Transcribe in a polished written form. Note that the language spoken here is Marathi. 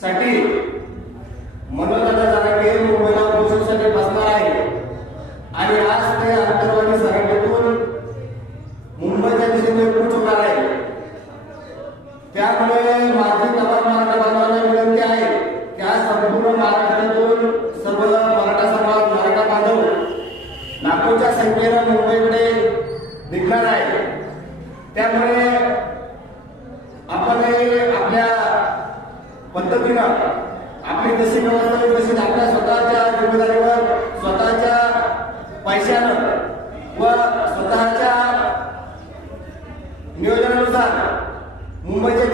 साठी मनोज जरांगे मुंबईला उपोषणासाठी बसणार आहे आणि आज ते आंतरवादी सराटीतून मुंबईच्या दिशेने कूच होणार आहे। त्यामुळे माझी तमाम मराठा बांधवांना विनंती आहे की आज संपूर्ण महाराष्ट्रातून सर्व मराठा समाज मराठा बांधव लाखोच्या संख्येनं मुंबईकडे निघणार आहे। त्यामुळे आपण आपल्या पद्धतीनं आपली जशी व्यवस्था होईल तशी आपल्या स्वतःच्या जिम्मेदारीवर स्वतःच्या पैशानं व स्वतःच्या नियोजनानुसार मुंबईचे